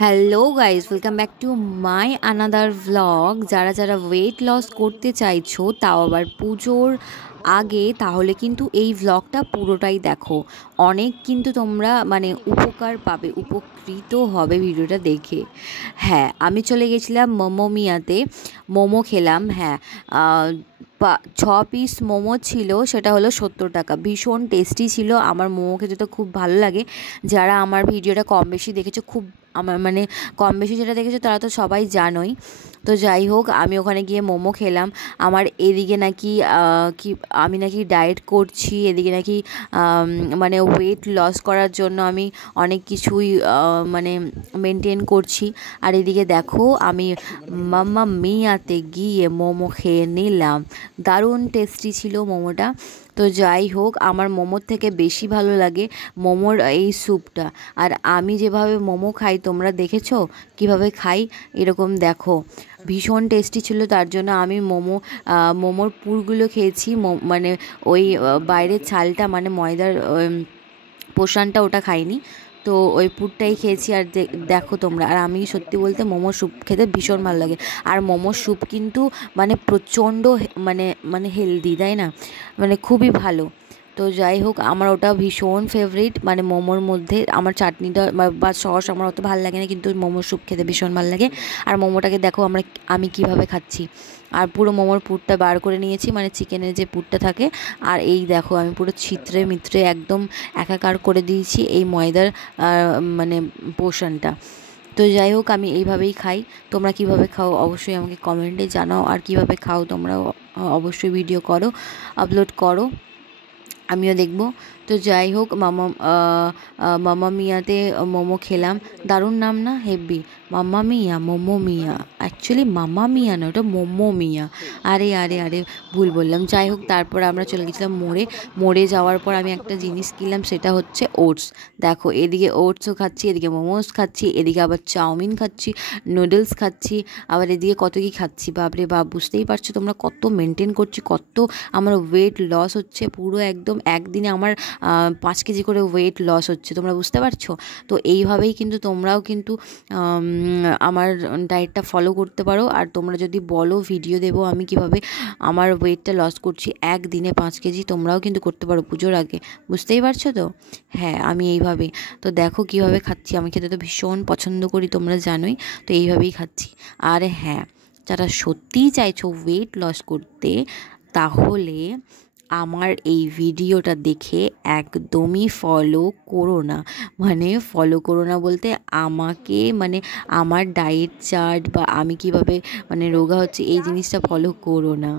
Hello guys, welcome back to my another vlog. যারা যারা weight loss করতে চাইছো, তাও আবার পুজোর আগে, তাহলে কিন্তু এই ভ্লগটা পুরোটাই দেখো। অনেক কিন্তু তোমরা উপকার পাবে, উপকৃত হবে ভিডিওটা দেখে। হ্যাঁ, আমি চলে গেছিলাম মোমো মিয়াতে, মোমো খেলাম। হ্যাঁ, 6 পিস মোমো ছিল, সেটা হলো 70 টাকা। ভীষণ টেস্টি ছিল। আমার মোমো খেতে তো খুব ভালো লাগে। যারা আমার ভিডিওটা কম বেশি দেখেছো, খুব আমার কম বেশি যেটা দেখেছো তারা তো সবাই জানোই। তো যাই হোক, আমি ওখানে গিয়ে মোমো খেলাম। আমার এদিকে নাকি কি আমি নাকি ডায়েট করছি, এদিকে নাকি ওয়েট লস করার জন্য আমি অনেক কিছুই মেনটেন করছি। আর এদিকে দেখো, আমি মাম্মা মিয়াতে গিয়ে মোমো খেয়ে নিলাম। দারুণ টেস্টি ছিল মোমোটা। তো যাই হোক, আমার মোমোর থেকে বেশি ভালো লাগে মোমোর এই স্যুপটা। আর আমি যেভাবে মোমো খাই, তোমরা দেখেছো কিভাবে খাই, এরকম দেখো। ভীষণ টেস্টি ছিল, তার জন্য আমি মোমোর পুরগুলো খেয়েছি। ওই বাইরের ছালটা, ময়দার পোর্শনটা, ওটা খাইনি। তো ওই পুরটাই খেয়েছি। আর দেখো তোমরা, আর আমি সত্যি বলতে মোমোর স্যুপ খেতে ভীষণ ভালো লাগে। আর মোমোর স্যুপ কিন্তু প্রচণ্ড হেলদি, তাই না? খুবই ভালো। তো যাই হোক, আমার ওটা ভীষণ ফেভারিট। মোমোর মধ্যে আমার চাটনিটা বা সস আমার অত ভালো লাগে না, কিন্তু মোমোর স্যুপ খেতে ভীষণ ভালো লাগে। আর মোমোটাকে দেখো আমি কিভাবে খাচ্ছি। আর পুরো মোমোর পুরটা বার করে নিয়েছি, চিকেনের যে পুরটা থাকে। আর এই দেখো, আমি পুরো ছিত্রে মিত্রে একদম একাকার করে দিয়েছি এই ময়দার পোর্শনটা। তো যাই হোক, আমি এইভাবেই খাই। তোমরা কিভাবে খাও অবশ্যই আমাকে কমেন্টে জানাও। আর কিভাবে খাও তোমরাও অবশ্যই ভিডিও করো, আপলোড করো, আমিও দেখব। তো যাই হোক, মামা মিয়াতে মোমো খেলাম। দারুণ নাম না, হেব্বি। মাম্মা মিয়া, মোমো মিয়া। অ্যাকচুয়ালি মামা মিয়া না, ওটা মোমো মিয়া। আরে আরে আরে, ভুল বললাম। যাই হোক, তারপর আমরা চলে গেছিলাম মোড়ে যাওয়ার পর আমি একটা জিনিস কিনলাম, সেটা হচ্ছে ওটস। দেখো, এদিকে ওটসও খাচ্ছি, এদিকে মোমোস খাচ্ছি, এদিকে আবার চাউমিন খাচ্ছি, নুডলস খাচ্ছি, আবার এদিকে কত কী খাচ্ছি। বাপরে বাপ, বুঝতেই পারছো তোমরা কত মেনটেন করছি, কত আমার ওয়েট লস হচ্ছে। পুরো একদম একদিনে আমার 5 কেজি করে ওয়েট লস হচ্ছে, তোমরা বুঝতে পারছো? তো এইভাবেই কিন্তু তোমরাও কিন্তু আমার ডায়েটটা ফলো করতে পারো। আর তোমরা যদি বলো ভিডিও দেবো আমি কিভাবে আমার ওয়েটটা লস করছি একদিনে 5 কেজি, তোমরাও কিন্তু করতে পারো পুজোর আগে। বুঝতেই পারছো তো? হ্যাঁ, আমি এইভাবেই তো দেখো কিভাবে খাচ্ছি। আমি খেতে তো ভীষণ পছন্দ করি, তোমরা জানোই। তো এইভাবেই খাচ্ছি। আর হ্যাঁ, যারা সত্যিই চাইছো ওয়েট লস করতে, তাহলে আমার এই ভিডিওটা দেখে একদমই ফলো করো না। ফলো করো না বলতে, আমাকে আমার ডায়েট চার্ট বা আমি কিভাবে রোগা হচ্ছে, এই জিনিসটা ফলো করো না।